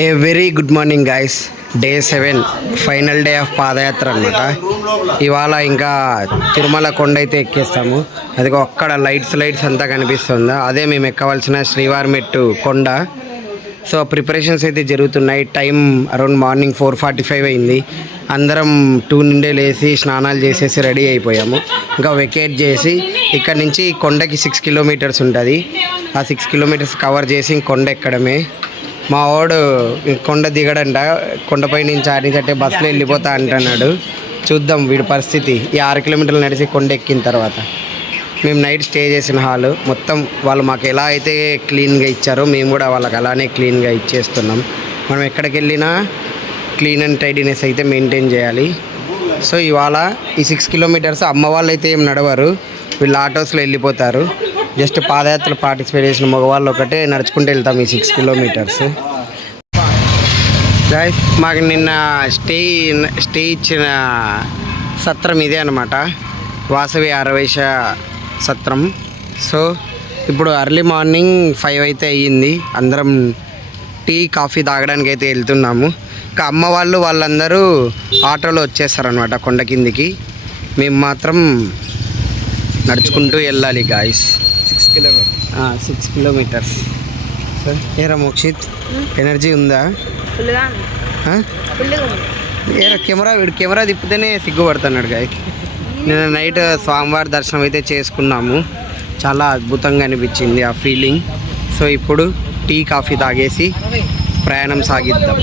A very good morning guys. Day 7 final day of padayatra అనమాట. ఇవాళ ఇంకా తిరుమల కొండ అయితే ఎక్కేస్తాము. అదిగో అక్కడ లైట్స్ అంతా కనిపిస్తుందా, అదే మేము ఎక్కవలసిన శ్రీవారిమెట్టు కొండ. సో ప్రిపరేషన్స్ అయితే జరుగుతున్నాయి. టైం అరౌండ్ మార్నింగ్ 4:45 అయింది. అందరం 2 నుండే లేచి స్నానాలు చేసేసి రెడీ అయిపోయాము. ఇంకా వెకేట్ చేసి ఇక్కడ నుంచి కొండకి 6 కిలోమీటర్స్ ఉంటుంది. ఆ 6 కిలోమీటర్స్ కవర్ చేసి కొండ ఎక్కడమే. మా వాడు కొండ దిగడంట, కొండపై నుంచి ఆడించట్టే బస్సులో వెళ్ళిపోతా అంటున్నాడు. చూద్దాం వీడి పరిస్థితి. ఈ 6 కిలోమీటర్లు నడిచి కొండ ఎక్కిన తర్వాత మేము నైట్ స్టే చేసిన హాలు మొత్తం వాళ్ళు మాకు ఎలా అయితే క్లీన్గా ఇచ్చారో మేము కూడా వాళ్ళకి అలానే క్లీన్గా ఇచ్చేస్తున్నాం. మనం ఎక్కడికి వెళ్ళినా క్లీన్ అండ్ టైడీనెస్ అయితే మెయింటైన్ చేయాలి. సో ఇవాళ ఈ 6 కిలోమీటర్స్ అమ్మ వాళ్ళు అయితే ఏం నడవరు, వీళ్ళు ఆటోస్లో వెళ్ళిపోతారు. జస్ట్ పాదయాత్రలు పార్టిసిపేట్ చేసిన మగవాళ్ళు ఒకటే నడుచుకుంటూ వెళ్తాం ఈ 6 కిలోమీటర్స్. గైస్ మాకు నిన్న స్టే ఇచ్చిన సత్రం ఇదే అనమాట, వాసవి ఆరవైశ్య సత్రం. సో ఇప్పుడు ఎర్లీ మార్నింగ్ 5 అయితే అయ్యింది. అందరం టీ కాఫీ తాగడానికి అయితే వెళ్తున్నాము. ఇంకా అమ్మ వాళ్ళందరూ ఆటోలో వచ్చేస్తారనమాట కొండ కిందికి. మేము మాత్రం నడుచుకుంటూ వెళ్ళాలి గాయస్. 6 కిలోమీటర్స్. ఏరా మోక్షిత్, ఎనర్జీ ఉందా? ఏరా కెమెరా తిప్పితేనే సిగ్గుపడుతున్నాడు గాయస్. నిన్న నైట్ స్వామివారి దర్శనం అయితే చేసుకున్నాము. చాలా అద్భుతంగా అనిపించింది ఆ ఫీలింగ్. సో ఇప్పుడు టీ కాఫీ తాగేసి ప్రయాణం సాగిద్దాం.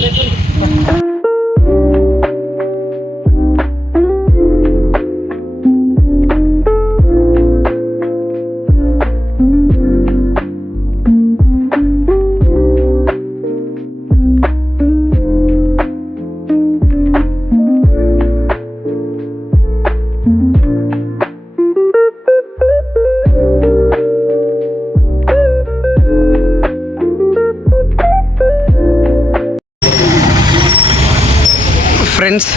ఫ్రెండ్స్,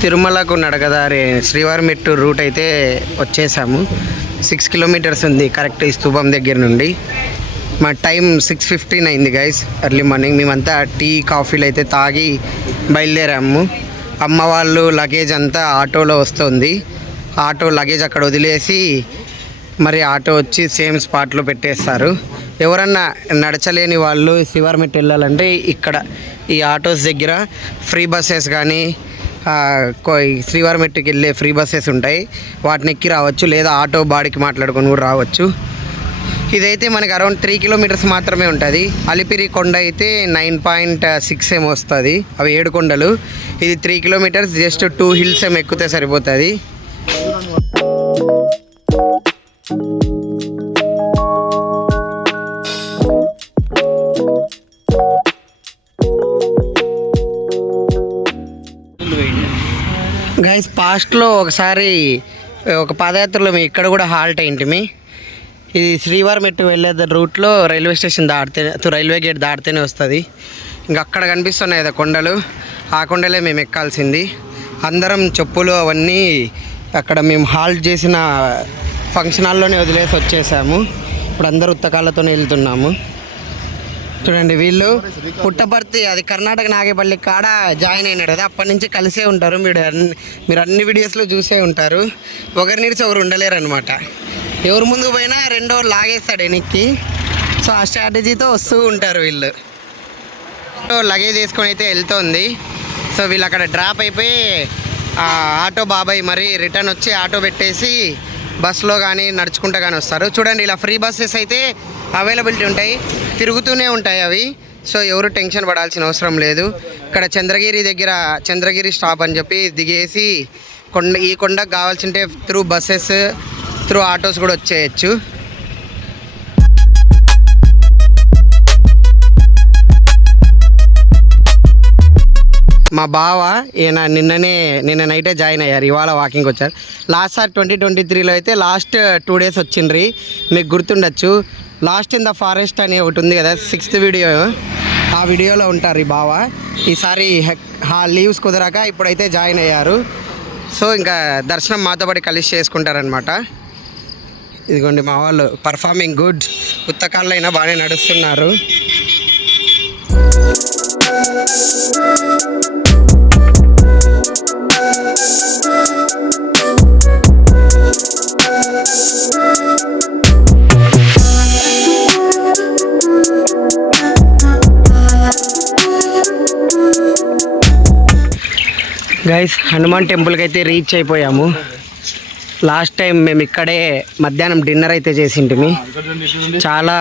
తిరుమలకు నడకదారి శ్రీవారిమెట్టు రూట్ అయితే వచ్చేసాము. 6 కిలోమీటర్స్ ఉంది కరెక్ట్ ఈ స్తూపం దగ్గర నుండి. మా టైం 6:15 అయింది గైస్, ఎర్లీ మార్నింగ్. మేమంతా టీ కాఫీలు అయితే తాగి బయలుదేరాము. అమ్మ వాళ్ళు లగేజ్ అంతా ఆటోలో వస్తుంది. ఆటో లగేజ్ అక్కడ వదిలేసి మరి ఆటో వచ్చి సేమ్ స్పాట్లో పెట్టేస్తారు. ఎవరన్నా నడచలేని వాళ్ళు శ్రీవారిమెట్టు వెళ్ళాలంటే ఇక్కడ ఈ ఆటోస్ దగ్గర ఫ్రీ బస్సెస్ కానీ శ్రీవారిమెట్టుకి వెళ్ళే ఫ్రీ బస్సెస్ ఉంటాయి, వాటిని ఎక్కి రావచ్చు. లేదా ఆటో బాడికి మాట్లాడుకొని కూడా రావచ్చు. ఇదైతే మనకి అరౌండ్ 3 కిలోమీటర్స్ మాత్రమే ఉంటుంది. అలిపిరి కొండ అయితే 9.6 ఏమో వస్తుంది. అవి 7 కొండలు. ఇది 3 కిలోమీటర్స్. జస్ట్ 2 హిల్స్ ఏమో ఎక్కితే సరిపోతుంది. గైస్ పాస్ట్లో ఒకసారి ఒక పాదయాత్రలో మేము ఇక్కడ కూడా హాల్ట్ అయింటిమి. ఇది శ్రీవారిమెట్టు వెళ్ళే రూట్లో రైల్వే స్టేషన్ రైల్వే గేట్ దాటితేనే వస్తుంది. ఇంకా అక్కడ కనిపిస్తున్నాయి కదా కొండలు, ఆ కొండలే మేము ఎక్కాల్సింది. అందరం చెప్పులు అవన్నీ అక్కడ మేము హాల్ట్ చేసిన ఫంక్షన్ హాల్లోనే వదిలేసి వచ్చేసాము. ఇప్పుడు అందరూ ఉత్తకాళ్ళతోనే వెళ్తున్నాము. చూడండి, వీళ్ళు పుట్టపర్తి, అది కర్ణాటక నాగేపల్లి కాడ జాయిన్ అయినాడు కదా, అప్పటి నుంచి కలిసే ఉంటారు. మీరు అన్ని వీడియోస్లో చూసే ఉంటారు. ఒకరి నిడిచి ఒకరు ఉండలేరు అనమాట. ఎవరు ముందుకు పోయినా రెండో లాగేస్తాడు వెనక్కి. సో ఆ స్ట్రాటజీతో వస్తూ ఉంటారు వీళ్ళు. లగేజ్ వేసుకొని అయితే వెళ్తుంది. సో వీళ్ళు అక్కడ డ్రాప్ అయిపోయి ఆటో బాబాయ్ మరి రిటర్న్ వచ్చి ఆటో పెట్టేసి బస్సులో కానీ నడుచుకుంటూ కానీ వస్తారు. చూడండి, ఇలా ఫ్రీ బస్సెస్ అయితే అవైలబిలిటీ ఉంటాయి, తిరుగుతూనే ఉంటాయి అవి. సో ఎవరు టెన్షన్ పడాల్సిన అవసరం లేదు. ఇక్కడ చంద్రగిరి స్టాప్ అని చెప్పి దిగేసి ఈ కొండకు కావాల్సింటే త్రూ బస్సెస్ త్రూ ఆటోస్ కూడా వచ్చేయచ్చు. మా బావ నిన్న నైటే జాయిన్ అయ్యారు, ఇవాళ వాకింగ్ వచ్చారు. లాస్ట్ సార్ 2023లో అయితే లాస్ట్ 2 డేస్ వచ్చిండ్రి. మీకు గుర్తుండొచ్చు, లాస్ట్ ఇన్ ద ఫారెస్ట్ అని ఒకటి ఉంది కదా, 6th వీడియో. ఆ వీడియోలో ఉంటారు ఈ బావ. ఈసారి లీవ్స్ కుదరక ఇప్పుడైతే జాయిన్ అయ్యారు. సో ఇంకా దర్శనం మాతో పాటు కలిసి చేసుకుంటారనమాట. ఇదిగోండి మా వాళ్ళు పర్ఫార్మింగ్ గుడ్. ఉత్తకాళ్ళైనా బాగానే నడుస్తున్నారు. గైస్ హనుమాన్ టెంపుల్కి అయితే రీచ్ అయిపోయాము. లాస్ట్ టైం మేము ఇక్కడే మధ్యాహ్నం డిన్నర్ అయితే చేసింటిమి. చాలా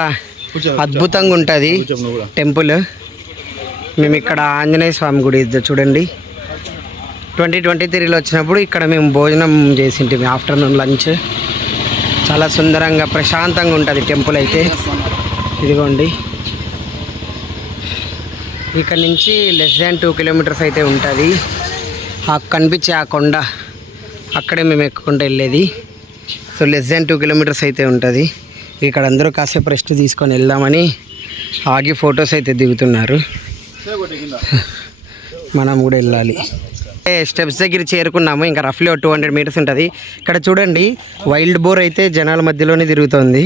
అద్భుతంగా ఉంటుంది టెంపుల్. మేము ఇక్కడ ఆంజనేయ స్వామి గుడి చూడండి 2023లో వచ్చినప్పుడు ఇక్కడ మేము భోజనం చేసింటిమి. ఆఫ్టర్నూన్ లంచ్ చాలా సుందరంగా ప్రశాంతంగా ఉంటుంది టెంపుల్ అయితే. ఇదిగోండి ఇక్కడ నుంచి లెస్ దాన్ 2 కిలోమీటర్స్ అయితే ఉంటుంది. కనిపించే ఆ కొండ అక్కడే మేము ఎక్కుకుంటూ వెళ్ళేది. సో లెస్ దాన్ 2 కిలోమీటర్స్ అయితే ఉంటుంది. ఇక్కడ అందరూ కాసేపు రెస్ట్ తీసుకొని వెళ్దామని ఆగి ఫొటోస్ అయితే దిగుతున్నారు. మనం కూడా వెళ్ళాలి. స్టెప్స్ దగ్గర చేరుకున్నాము. ఇంకా రఫ్లీ 200 మీటర్స్ ఉంటుంది. ఇక్కడ చూడండి వైల్డ్ బోర్ అయితే జనాల మధ్యలోనే తిరుగుతుంది.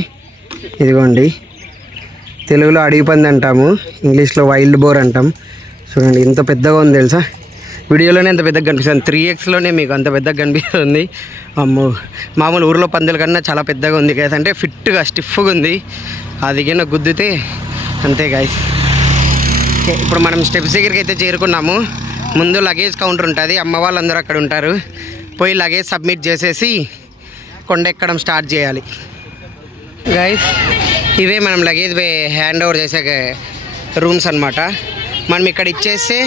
ఇదిగోండి తెలుగులో అడవి పంది అంటాము, ఇంగ్లీష్లో వైల్డ్ బోర్ అంటాం. చూడండి ఎంత పెద్దగా ఉంది తెలుసా. వీడియోలోనే ఎంత పెద్దగా కనిపిస్తుంది. 3xలోనే మీకు అంత పెద్దగా కనిపిస్తుంది. అమ్మో మామూలు ఊర్లో పందుల కన్నా చాలా పెద్దగా ఉంది గాయస్. అంటే ఫిట్గా స్టిఫ్గా ఉంది. అది కింద గుద్దితే అంతే గాయస్. ఇప్పుడు మనం స్టెప్స్ దగ్గరికి అయితే చేరుకున్నాము. ముందు లగేజ్ కౌంటర్ ఉంటుంది. అమ్మ వాళ్ళందరూ అక్కడ ఉంటారు. పోయి లగేజ్ సబ్మిట్ చేసేసి కొండ ఎక్కడం స్టార్ట్ చేయాలి గాయస్. ఇవే మనం లగేజ్ హ్యాండ్ ఓవర్ చేసే రూమ్స్ అనమాట. మనం ఇక్కడ ఇచ్చేస్తే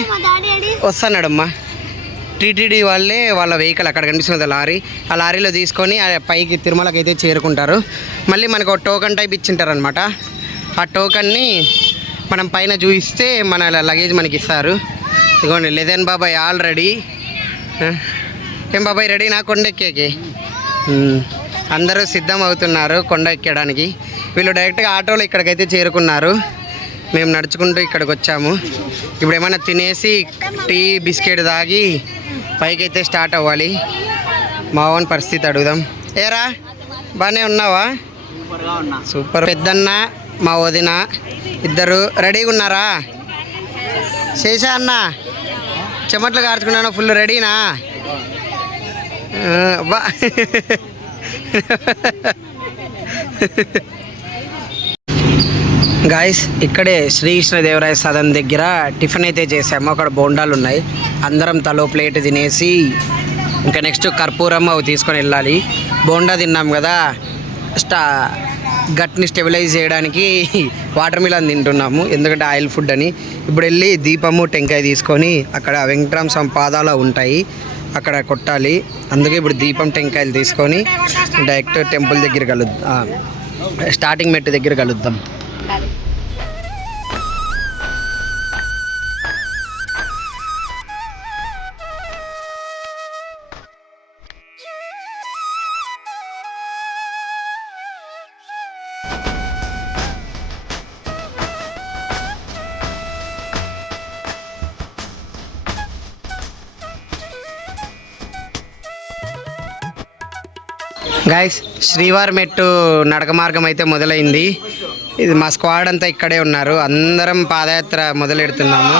వస్తున్నాడమ్మా టీటీడీ వాళ్ళే వాళ్ళ వెహికల్ అక్కడ కనిపిస్తుంది లారీ. ఆ లారీలో తీసుకొని పైకి తిరుమలకి అయితే చేరుకుంటారు. మళ్ళీ మనకు ఒక టోకన్ టైప్ ఇచ్చింటారు అనమాట. ఆ టోకన్ని మనం పైన చూపిస్తే మన లగేజ్ మనకి ఇస్తారు. ఇదిగోండి లేదన్ బాబాయ్ ఆల్రెడీ. ఏం బాబాయ్ రెడీనా కొండ ఎక్కేకి? అందరూ సిద్ధం అవుతున్నారు కొండ ఎక్కడానికి. వీళ్ళు డైరెక్ట్గా ఆటోలో ఇక్కడికైతే చేరుకున్నారు. మేము నడుచుకుంటూ ఇక్కడికి వచ్చాము. ఇప్పుడు ఏమైనా తినేసి టీ బిస్కెట్ తాగి పైకి అయితే స్టార్ట్ అవ్వాలి. మా ఓన్ పరిస్థితి అడుగుదాం. ఏరా బాగానే ఉన్నావా? సూపర్. పెద్దన్న మా వదిన ఇద్దరు రెడీగా ఉన్నారా? శేషా అన్న చెమట్లు కార్చుకున్నాను ఫుల్ రెడీనా? బా గాయస్ ఇక్కడే శ్రీకృష్ణదేవరాయ సదన్ దగ్గర టిఫిన్ అయితే చేసాము. అక్కడ బోండాలు ఉన్నాయి. అందరం తలో ప్లేట్ తినేసి ఇంకా నెక్స్ట్ కర్పూరం అవి తీసుకొని వెళ్ళాలి. బోండా తిన్నాం కదా, గట్ని స్టెబిలైజ్ చేయడానికి వాటర్ మిలన్ తింటున్నాము, ఎందుకంటే ఆయిల్ ఫుడ్ అని. ఇప్పుడు వెళ్ళి దీపము టెంకాయ తీసుకొని అక్కడ వెంకటరామ స్వామి పాదాలు ఉంటాయి అక్కడ కొట్టాలి. అందుకే ఇప్పుడు దీపం టెంకాయలు తీసుకొని డైరెక్ట్ టెంపుల్ దగ్గర కలుద్దాం, స్టార్టింగ్ మెట్టు దగ్గర కలుద్దాం. గాయస్ శ్రీవారి మెట్టు నడక మార్గం అయితే మొదలైంది. ఇది మా స్క్వాడ్ అంతా ఇక్కడే ఉన్నారు. అందరం పాదయాత్ర మొదలెడుతున్నాము.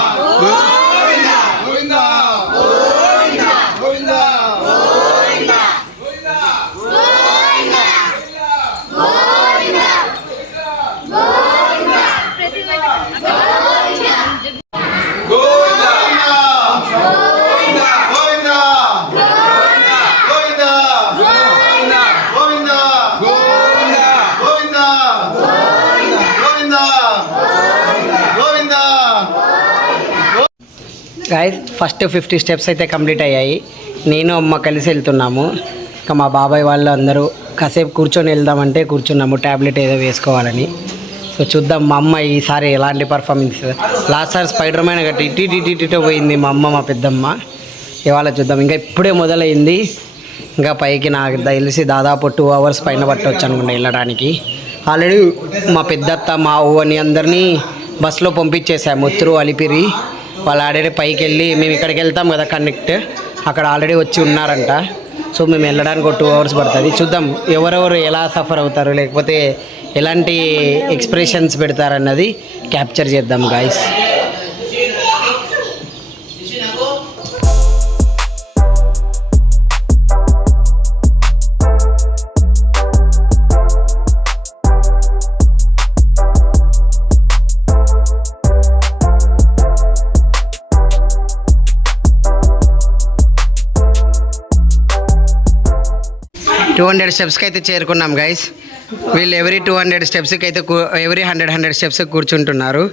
గాయస్ ఫస్ట్ 50 స్టెప్స్ అయితే కంప్లీట్ అయ్యాయి. నేను అమ్మ కలిసి వెళ్తున్నాము. ఇంకా మా బాబాయ్ వాళ్ళు అందరూ కాసేపు కూర్చొని వెళ్దామంటే కూర్చున్నాము, ట్యాబ్లెట్ ఏదో వేసుకోవాలని. సో చూద్దాం మా అమ్మ ఈసారి ఎలాంటి పర్ఫార్మెన్స్. లాస్ట్ సారి స్పైడర్ మ్యాన్ గట్టి ఇటీటో పోయింది మా అమ్మ, మా పెద్దమ్మ. ఇవాళ చూద్దాం. ఇంకా ఇప్పుడే మొదలైంది. ఇంకా పైకి నాకు తెలిసి దాదాపు 2 hours పైన పట్టవచ్చు అనుకుంటా వెళ్ళడానికి. ఆల్రెడీ మా పెద్దత్త మా అని అందరినీ బస్సులో పంపించేసాము. ముత్తూరు అలిపిరి వాళ్ళు ఆల్రెడీ పైకి వెళ్ళి మేము ఇక్కడికి వెళ్తాం కదా కనెక్ట్, అక్కడ ఆల్రెడీ వచ్చి ఉన్నారంట. సో మేము వెళ్ళడానికి ఒక 2 hours పడుతుంది. చూద్దాం ఎవరెవరు ఎలా సఫర్ అవుతారు, లేకపోతే ఎలాంటి ఎక్స్ప్రెషన్స్ పెడతారన్నది క్యాప్చర్ చేద్దాం గాయస్. 200 స్టెప్స్కి అయితే చేరుకున్నాం గైస్. వీళ్ళు ఎవ్రీ 200 స్టెప్స్కి అయితే ఎవ్రీ 100 స్టెప్స్కి కూర్చుంటున్నారు.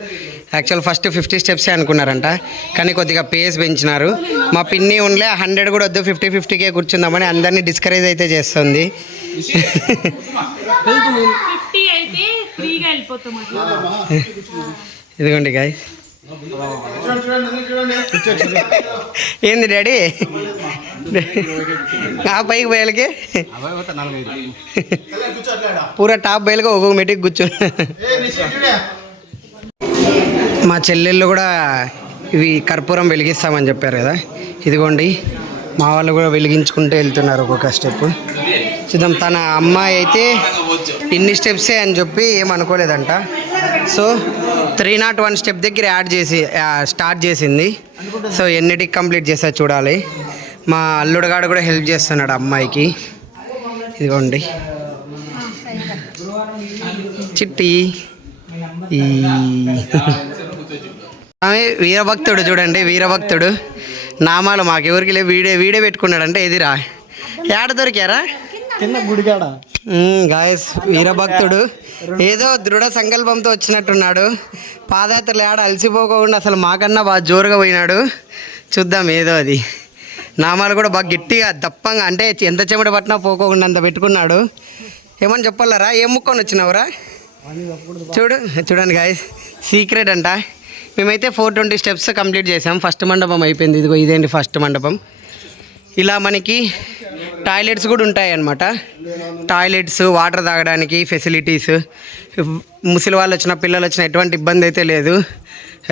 యాక్చువల్ ఫస్ట్ 50 స్టెప్సే అనుకున్నారంట, కానీ కొద్దిగా పేస్ పెంచినారు. మా పిన్ని ఉండలే 100 కూడా వద్దు 50-50కే కూర్చుందామని అందరినీ డిస్కరేజ్ అయితే చేస్తుంది. ఇదిగోండి గైస్. ఏంది డాడీ ఆ పైకి బయలుకి పూరా టాప్ బయలుగా ఒక్కొక్క మెటికి కూర్చొని మా చెల్లెళ్ళు కూడా ఇవి కర్పూరం వెలిగిస్తామని చెప్పారు కదా, ఇదిగోండి మా వాళ్ళు కూడా వెలిగించుకుంటూ వెళ్తున్నారు ఒక్కొక్క స్టెప్. చూద్దాం. తన అమ్మాయి అయితే ఇన్ని స్టెప్సే అని చెప్పి ఏమనుకోలేదంట. సో 301 స్టెప్ దగ్గర స్టార్ట్ చేసింది. సో ఎన్నిటికి కంప్లీట్ చేస్తా చూడాలి. మా అల్లుడుగాడు కూడా హెల్ప్ చేస్తున్నాడు అమ్మాయికి. ఇదిగోండి చిట్టి ఈ ఆమె వీరభక్తుడు. చూడండి వీరభక్తుడు నామాలు మాకెవరికి లేవు. వీడే పెట్టుకున్నాడంటే ఎదిరా ఏడ దొరికారా గుడికాడ. గాయస్ వీరభక్తుడు ఏదో దృఢ సంకల్పంతో వచ్చినట్టున్నాడు. పాదయాత్రలు ఏడ అలసిపోకుండా అసలు మాకన్నా బాగా జోరుగా పోయినాడు. చూద్దాం ఏదో అది. నామాలు కూడా బాగా గట్టిగా దప్పంగా, అంటే ఎంత చెమట పట్టినా పోకోకుండా అంత పెట్టుకున్నాడు. ఏమని చెప్పాలరా, ఏం ముక్కొని వచ్చినావురా? చూడండి గాయస్ సీక్రెట్ అంట. మేమైతే 420 స్టెప్స్ కంప్లీట్ చేసాం. ఫస్ట్ మండపం అయిపోయింది. ఇదిగో ఇదేంటి ఫస్ట్ మండపం. ఇలా మనకి టాయిలెట్స్ కూడా ఉంటాయి అన్నమాట. టాయిలెట్స్, వాటర్ తాగడానికి ఫెసిలిటీస్, ముసలి వాళ్ళు వచ్చిన పిల్లలు వచ్చిన ఎటువంటి ఇబ్బంది అయితే లేదు.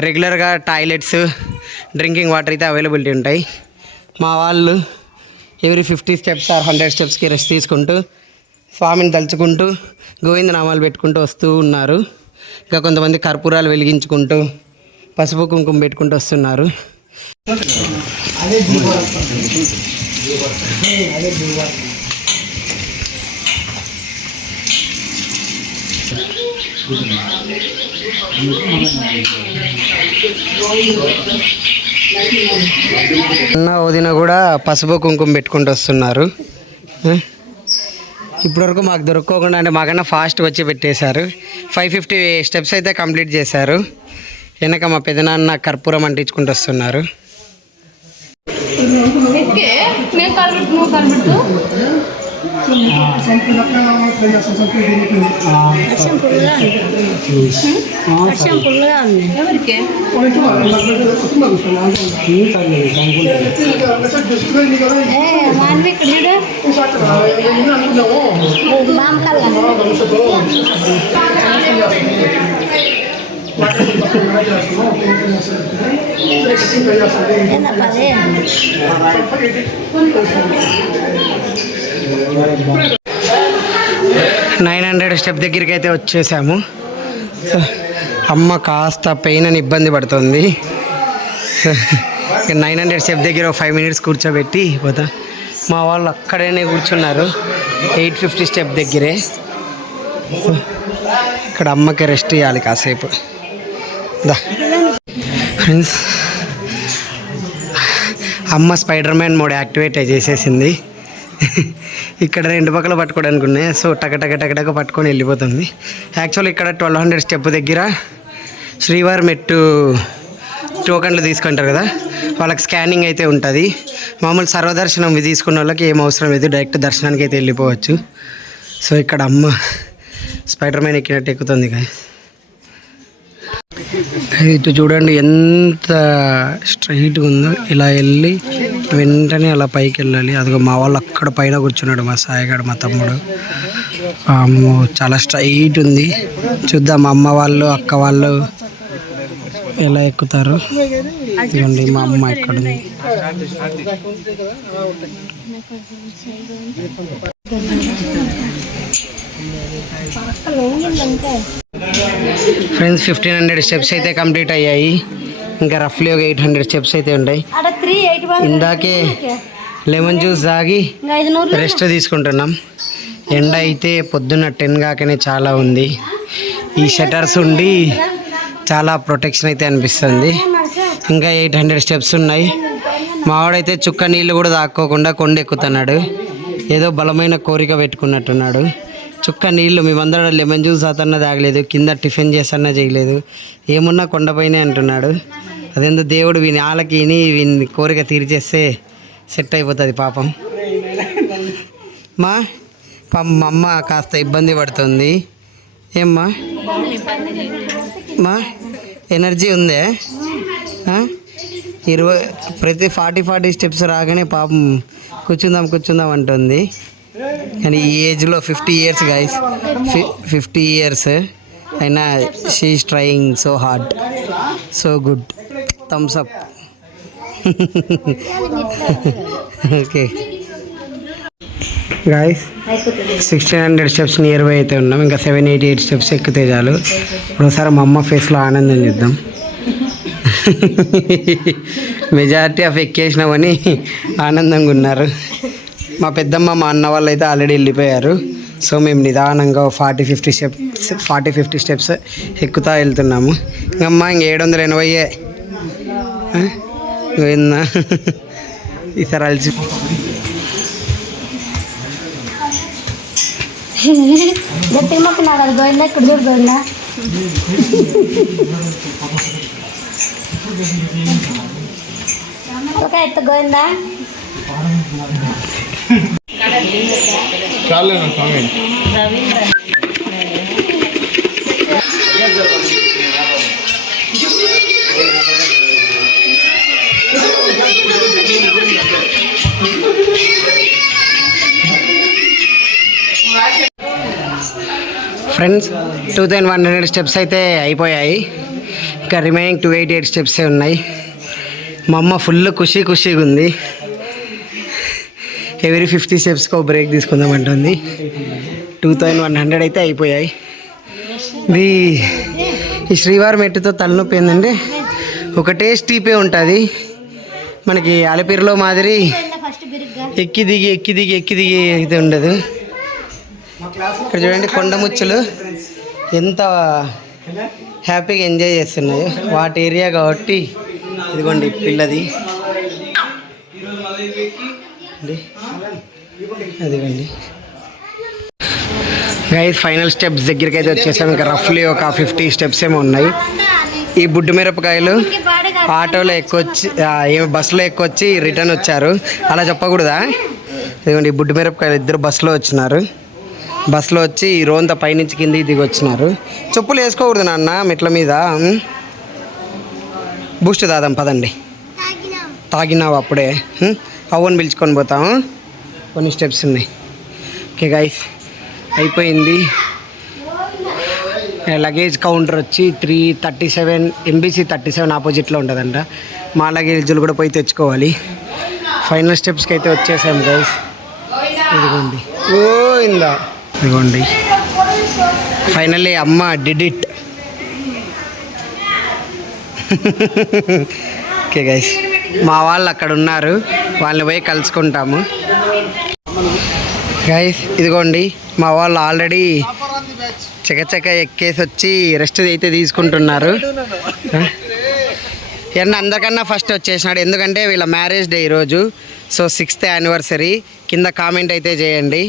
రెగ్యులర్గా టాయిలెట్స్, డ్రింకింగ్ వాటర్ అయితే అవైలబిలిటీ ఉంటాయి. మా వాళ్ళు ఎవ్రీ 50 స్టెప్స్ ఆర్ 100 స్టెప్స్కి రెస్ట్ తీసుకుంటూ స్వామిని తలుచుకుంటూ గోవిందనామాలు పెట్టుకుంటూ వస్తూ ఉన్నారు. ఇంకా కొంతమంది కర్పూరాలు వెలిగించుకుంటూ పసుపు కుంకుమ పెట్టుకుంటూ వస్తున్నారు. అన్న వదిన కూడా పసుపు కుంకుమ పెట్టుకుంటూ వస్తున్నారు. ఇప్పటివరకు మాకు దొరకకుండా, అంటే మాకన్నా ఫాస్ట్ వచ్చి పెట్టేశారు. 550 స్టెప్స్ అయితే కంప్లీట్ చేశారు. వెనక మా పెదనాన్న కర్పూరం అంటించుకుంటూ వస్తున్నారు. $900 స్టెప్ దగ్గరికి అయితే వచ్చేసాము. అమ్మ కాస్త పెయిన్ అని ఇబ్బంది పడుతుంది. 900 స్టెప్ దగ్గర 5 minutes కూర్చోబెట్టి పోతా. మా వాళ్ళు అక్కడనే కూర్చున్నారు 850 స్టెప్ దగ్గరే. ఇక్కడ అమ్మకి రెస్ట్ ఇవ్వాలి కాసేపు. ఫ్రెండ్స్ అమ్మ స్పైడర్ మ్యాన్ మోడ్ యాక్టివేట్ చేసేసింది. ఇక్కడ 2 పక్కల పట్టుకోవడానికి ఉన్నాయి. సో టక పట్టుకొని వెళ్ళిపోతుంది. యాక్చువల్ ఇక్కడ 1200 స్టెప్ దగ్గర శ్రీవారి మెట్టు టోకన్లు తీసుకుంటారు కదా, వాళ్ళకి స్కానింగ్ అయితే ఉంటుంది. మామూలు సర్వదర్శనం తీసుకున్న వాళ్ళకి ఏం అవసరం లేదు, డైరెక్ట్ దర్శనానికి అయితే వెళ్ళిపోవచ్చు. సో ఇక్కడ అమ్మ స్పైడర్ మ్యాన్ ఎక్కినట్టు ఎక్కుతుంది కదా. ఇటు చూడండి ఎంత స్ట్రైట్గా ఉందో. ఇలా వెళ్ళి వెంటనే అలా పైకి వెళ్ళాలి. అదిగో మా వాళ్ళు అక్కడ పైన కూర్చున్నాడు, మా సాయిగాడు, మా తమ్ముడు. అమ్మో చాలా స్ట్రైట్ ఉంది. చూద్దాం మా అమ్మ వాళ్ళు అక్క వాళ్ళు ఎలా ఎక్కుతారు. ఇదిగోండి మా అమ్మ ఇక్కడ ఉంది. ఫ్రెండ్స్ 1500 స్టెప్స్ అయితే కంప్లీట్ అయ్యాయి. ఇంకా రఫ్లీ ఒక 800 స్టెప్స్ అయితే ఉంటాయి. ఇందాకే లెమన్ జ్యూస్ తాగి రెస్ట్ తీసుకుంటున్నాం. ఎండ అయితే పొద్దున్న 10 కాకనే చాలా ఉంది. ఈ షటర్స్ ఉండి చాలా ప్రొటెక్షన్ అయితే అనిపిస్తుంది. ఇంకా 800 స్టెప్స్ ఉన్నాయి. మావాడైతే చుక్క నీళ్ళు కూడా తాక్కోకుండా కొండ ఎక్కుతున్నాడు. ఏదో బలమైన కోరిక పెట్టుకున్నట్టున్నాడు. చుక్క నీళ్ళు మేమందరం లెమన్ జ్యూస్ అతన్న తాగలేదు, కింద టిఫిన్ చేసన్నా చేయలేదు, ఏమున్నా కొండపైనే అంటున్నాడు. అదేందో దేవుడు వీని ఆలకి వీని కోరిక తీర్చేస్తే సెట్ అయిపోతుంది పాపం. మా అమ్మ కాస్త ఇబ్బంది పడుతుంది. ఏమ్మా మా ఎనర్జీ ఉందే? 20 40 స్టెప్స్ రాగానే పాపం కూర్చుందాం అంటుంది. కానీ ఈ ఏజ్లో 50 years గైస్, 50 years అయినా she is trying so hard, so good. Thumbs up. Okay guys, 1600 steps nearby అయితే ఉన్నాం. ఇంకా 788 స్టెప్స్ ఎక్కితే చాలు. ఇప్పుడు ఒకసారి మా అమ్మ ఫేస్లో ఆనందం చూద్దాం. మెజారిటీ ఆఫ్ ఎక్కేసినామని ఆనందంగా ఉన్నారు. మా పెద్దమ్మ మా అన్న వాళ్ళు అయితే ఆల్రెడీ వెళ్ళిపోయారు. సో మేము నిదానంగా 40-50 స్టెప్స్ ఎక్కుతా వెళ్తున్నాము. ఇంకమ్మా 780 పోయిందా? ఈసారి అలసి గోవిందా ఫ్రెండ్స్, 2100 స్టెప్స్ అయితే అయిపోయాయి. ఇంకా రిమైనింగ్ 288 స్టెప్సే ఉన్నాయి. మా అమ్మ ఫుల్ ఖుషీగా ఉంది. ఎవ్రీ 50 స్టెప్స్కి ఒక బ్రేక్ తీసుకుందాం అంటుంది. 2100 అయితే అయిపోయాయి. ఈ శ్రీవారి మెట్టుతో తలనొప్పి ఏంటంటే ఒకటే స్టీపే ఉంటుంది. మనకి అలపిరిలో మాదిరి ఎక్కి దిగి అయితే ఉండదు. ఇక్కడ చూడండి కొండముచ్చులు ఎంత హ్యాపీగా ఎంజాయ్ చేస్తున్నాయో. వాటి ఏరియా కాబట్టి ఇదిగోండి పిల్లది, అదిగోండి గైస్. ఫైనల్ స్టెప్స్ దగ్గరికి అయితే వచ్చేసాం. ఇంకా రఫ్లీ ఒక 50 స్టెప్స్ ఏమో ఉన్నాయి. ఈ బుడ్డు మిరపకాయలు ఆటోలో బస్సులో ఎక్కువచ్చి రిటర్న్ వచ్చారు. అలా చెప్పకూడదా? ఇదిగోండి ఈ బుడ్డు మిరపకాయలు ఇద్దరు బస్సులో వచ్చినారు. బస్సులో వచ్చి రోంత పైనుంచి కిందికి దిగి వచ్చినారు. చెప్పులు వేసుకోకూడదు నాన్న మెట్ల మీద. బూస్ట్ దాదాం పదండి. తాగినావు అప్పుడే. అవ్వని పిలుచుకొని పోతాము. కొన్ని స్టెప్స్ ఉన్నాయి. ఓకే గైస్, అయిపోయింది. లగేజ్ కౌంటర్ వచ్చి 337 MBC 37 ఆపోజిట్లో ఉంటుందంట. మా లగేజ్లు కూడా పోయి తెచ్చుకోవాలి. ఫైనల్ స్టెప్స్కి అయితే వచ్చేసాం గైస్. ఇదిగోండి ఇదిగోండి ఫైనల్లీ అమ్మ డిడ్ ఇట్. ఓకే గైస్, మా వాళ్ళు అక్కడ ఉన్నారు, వాళ్ళని పోయి కలుసుకుంటాము. గైస్ ఇదిగోండి మా వాళ్ళు ఆల్రెడీ చకచక ఎక్కేసి వచ్చి రెస్ట్ అయితే తీసుకుంటున్నారు. అందరికన్నా ఫస్ట్ వచ్చేసినాడు, ఎందుకంటే వీళ్ళ మ్యారేజ్ డే ఈరోజు. So 6th anniversary. కింద కామెంట్ అయితే చేయండి.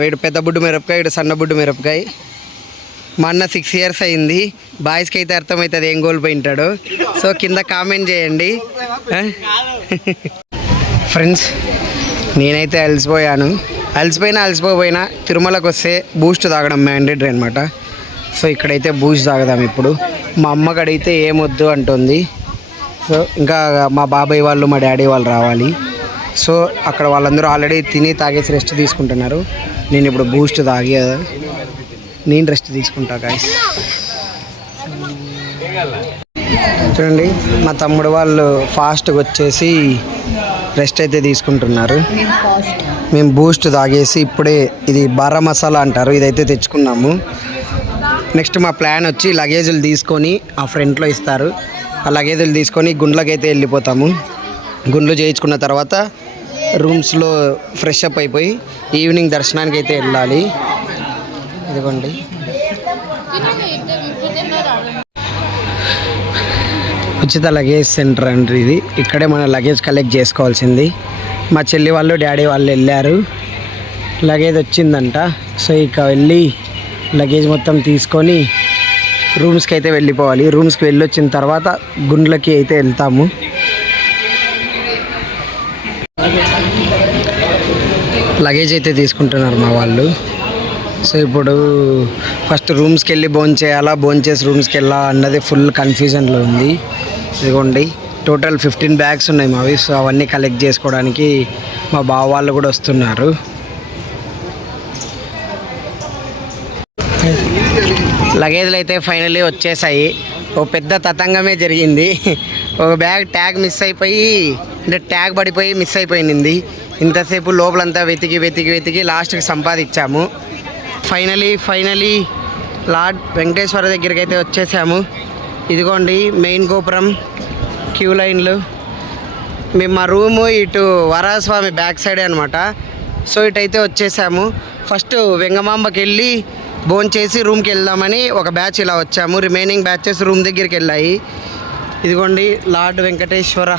వీడు పెద్ద బుడ్డు మిరపకాయ, వీడు సన్న బుడ్డు మిరపకాయ. మా అన్న 6 years అయింది. బాయ్స్కి అయితే అర్థమవుతుంది ఏం కోల్పోయింటాడు. సో కింద కామెంట్ చేయండి. ఫ్రెండ్స్, నేనైతే అలసిపోయినా తిరుమలకు వస్తే బూస్ట్ తాగడం మ్యాండేటరీ అనమాట. సో ఇక్కడైతే బూస్ట్ తాగదాం ఇప్పుడు. మా అమ్మకి అడిగితే ఏమొద్దు అంటుంది. సో ఇంకా మా బాబాయ్ వాళ్ళు మా డాడీ వాళ్ళు రావాలి. సో అక్కడ వాళ్ళందరూ ఆల్రెడీ తిని తాగేసి రెస్ట్ తీసుకుంటున్నారు. నేను ఇప్పుడు బూస్ట్ నేను రెస్ట్ తీసుకుంటా గాయ్స్. చూడండి మా తమ్ముడు వాళ్ళు ఫాస్ట్గా వచ్చేసి రెస్ట్ అయితే తీసుకుంటున్నారు. మేము బూస్ట్ తాగేసి ఇప్పుడే ఇది బారా మసాలా అంటారు, ఇదైతే తెచ్చుకున్నాము. నెక్స్ట్ మా ప్లాన్ వచ్చి లగేజీలు తీసుకొని ఆ ఫ్రంట్లో ఇస్తారు. ఆ లగేజీలు తీసుకొని గుండ్లకైతే వెళ్ళిపోతాము. గుండ్లు చేయించుకున్న తర్వాత రూమ్స్లో ఫ్రెష్ అప్ అయిపోయి ఈవినింగ్ దర్శనానికి అయితే వెళ్ళాలి. ఇదిగోండి ఉచిత లగేజ్ సెంటర్ అండి ఇది. ఇక్కడే మన లగేజ్ కలెక్ట్ చేసుకోవాల్సింది. మా చెల్లి వాళ్ళు డాడీ వాళ్ళు వెళ్ళారు. లగేజ్ వచ్చిందంట. సో ఇక వెళ్ళి లగేజ్ మొత్తం తీసుకొని రూమ్స్కి అయితే వెళ్ళిపోవాలి. రూమ్స్కి వెళ్ళి వచ్చిన తర్వాత గుండ్లకి అయితే వెళ్తాము. లగేజ్ అయితే తీసుకుంటున్నారు మా వాళ్ళు. సో ఇప్పుడు ఫస్ట్ రూమ్స్కి వెళ్ళి భోంచేయాలా, భోంచేసి రూమ్స్కి వెళ్ళా అన్నది ఫుల్ కన్ఫ్యూజన్లో ఉంది. ఇదిగోండి టోటల్ 15 బ్యాగ్స్ ఉన్నాయి మావి. సో అవన్నీ కలెక్ట్ చేసుకోవడానికి మా బావ వాళ్ళు కూడా వస్తున్నారు. లగేజ్లు అయితే ఫైనల్లీ వచ్చేసాయి. ఓ పెద్ద తతంగమే జరిగింది. ఒక బ్యాగ్ ట్యాగ్ మిస్ అయిపోయి, అంటే ట్యాగ్ పడిపోయి మిస్ అయిపోయింది. ఇంతసేపు లోపలంతా వెతికి వెతికి వెతికి లాస్ట్కి సంపాదించాము. ఫైనలీ లార్డ్ వెంకటేశ్వర దగ్గరికి అయితే వచ్చేసాము. ఇదిగోండి మెయిన్ గోపురం, క్యూ లైన్లు. మేము మా రూము ఇటు వరాస్వామి బ్యాక్ సైడే అనమాట. సో ఇటైతే వచ్చేసాము. ఫస్ట్ వెంగమాంబకి వెళ్ళి భోంచేసి రూమ్కి వెళ్దామని ఒక బ్యాచ్ ఇలా వచ్చాము. రిమైనింగ్ బ్యాచెస్ రూమ్ దగ్గరికి వెళ్ళాయి. ఇదిగోండి లార్డ్ వెంకటేశ్వర.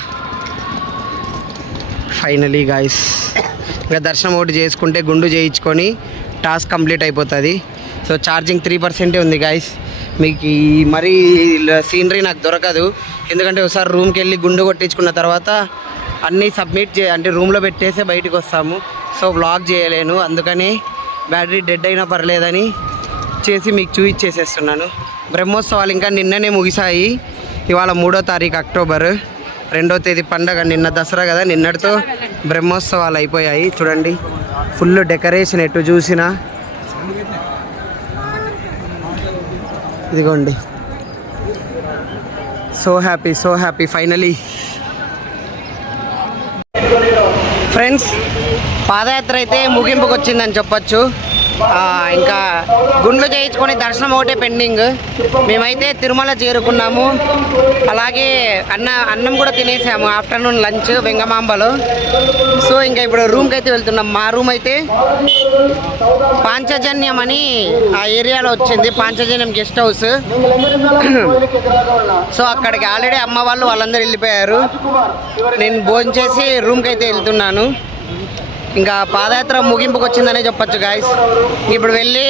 ఫైనలీ గాయస్ ఇంకా దర్శనం ఒకటి చేసుకుంటే గుండు చేయించుకొని టాస్క్ కంప్లీట్ అయిపోతుంది. సో ఛార్జింగ్ 3% ఉంది గాయస్. మీకు ఈ మరీ సీనరీ నాకు దొరకదు. ఎందుకంటే ఒకసారి రూమ్కి వెళ్ళి గుండు కొట్టించుకున్న తర్వాత అన్నీ సబ్మిట్ అంటే రూమ్లో పెట్టేసే బయటకు వస్తాము. సో వ్లాగ్ చేయలేను, అందుకని బ్యాటరీ డెడ్ అయినా పర్లేదని చేసి మీకు చూపించేసేస్తున్నాను. బ్రహ్మోత్సవాలు ఇంకా నిన్ననే ముగిసాయి. ఇవాళ 3వ తారీఖు అక్టోబర్, 2వ తేదీ పండగ. నిన్న దసరా కదా, నిన్నటితో బ్రహ్మోత్సవాలు అయిపోయాయి. చూడండి ఫుల్ డెకరేషన్ ఎటు చూసినా. ఇదిగోండి సో హ్యాపీ ఫైనలీ. ఫ్రెండ్స్ పాదయాత్ర అయితే ముగింపుకు వచ్చిందని చెప్పొచ్చు. ఇంకా గుండ్లు చేయించుకొని దర్శనం ఒకటే పెండింగ్. మేమైతే తిరుమల చేరుకున్నాము. అలాగే అన్నం కూడా తినేసాము ఆఫ్టర్నూన్ లంచ్ వెంగమాంబలో. సో ఇంకా ఇప్పుడు రూమ్కి అయితే వెళ్తున్నాం. మా రూమ్ అయితే పాంచజన్యం అని ఆ ఏరియాలో వచ్చింది, పాంచజన్యం గెస్ట్ హౌస్. సో అక్కడికి ఆల్రెడీ అమ్మ వాళ్ళు వాళ్ళందరూ వెళ్ళిపోయారు. నేను భోజనం చేసి రూమ్కి అయితే వెళ్తున్నాను. ఇంకా పాదయాత్ర ముగింపుకు వచ్చిందనే చెప్పొచ్చు గాయస్. ఇప్పుడు వెళ్ళి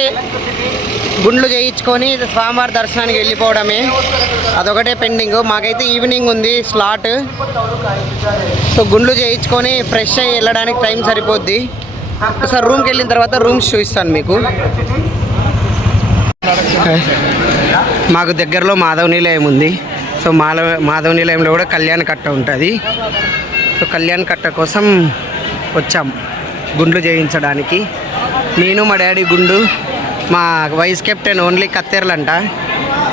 గుండ్లు చేయించుకొని స్వామివారి దర్శనానికి వెళ్ళిపోవడమే, అదొకటే పెండింగ్. మాకైతే ఈవినింగ్ ఉంది స్లాట్. సో గుండ్లు చేయించుకొని ఫ్రెష్ అయ్యి వెళ్ళడానికి టైం సరిపోద్ది. ఒకసారి రూమ్కి వెళ్ళిన తర్వాత రూమ్స్ చూపిస్తాను మీకు. మాకు దగ్గరలో మాధవ నిలయం ఉంది. సో మాధవ నిలయంలో కూడా కళ్యాణ కట్ట ఉంటుంది. సో కళ్యాణ కట్ట కోసం వచ్చాం గుండ్లు చేయించడానికి. నేను మా డాడీ గుండు, మా వైస్ కెప్టెన్ ఓన్లీ కత్తెరలు అంట.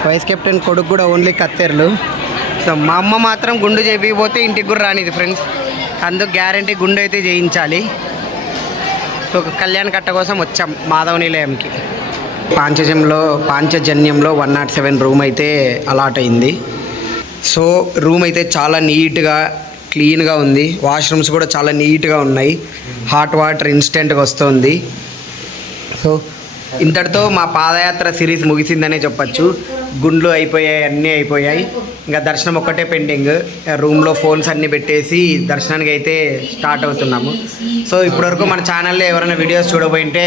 వైస్ కెప్టెన్ కొడుకు కూడా ఓన్లీ కత్తెరలు. సో మా అమ్మ మాత్రం గుండు చేయించకపోతే ఇంటికి కూడా రానిది ఫ్రెండ్స్. అందుకు గ్యారంటీ గుండు అయితే చేయించాలి. సో కళ్యాణ కట్ట కోసం వచ్చాం మాధవ నిలయంకి. పాంచజన్యంలో 107 రూమ్ అయితే అలాట్ అయింది. సో రూమ్ అయితే చాలా నీట్గా క్లీన్గా ఉంది. వాష్రూమ్స్ కూడా చాలా నీట్గా ఉన్నాయి. హాట్ వాటర్ ఇన్స్టెంట్గా వస్తుంది. సో ఇంతటితో మా పాదయాత్ర సిరీస్ ముగిసిందనే చెప్పచ్చు. గుండ్లు అయిపోయాయి, అన్నీ అయిపోయాయి. ఇంకా దర్శనం ఒక్కటే పెండింగ్. రూమ్లో ఫోన్స్ అన్నీ పెట్టేసి దర్శనానికి అయితే స్టార్ట్ అవుతున్నాము. సో ఇప్పటివరకు మన ఛానల్లో ఎవరైనా వీడియోస్ చూడబోయింటే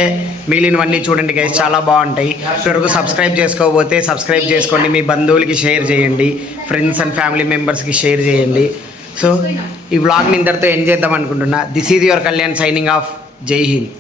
మిగిలినవన్నీ చూడండి గైస్, చాలా బాగుంటాయి. ఇప్పటివరకు సబ్స్క్రైబ్ చేసుకోకపోతే సబ్స్క్రైబ్ చేసుకోండి. మీ బంధువులకి షేర్ చేయండి, ఫ్రెండ్స్ అండ్ ఫ్యామిలీ మెంబర్స్కి షేర్ చేయండి. సో ఈ వ్లాగ్ని ఇంతటితో ఎండ్ చేద్దాం అనుకుంటున్నా. This is your Kalyan signing off. జై హింద్.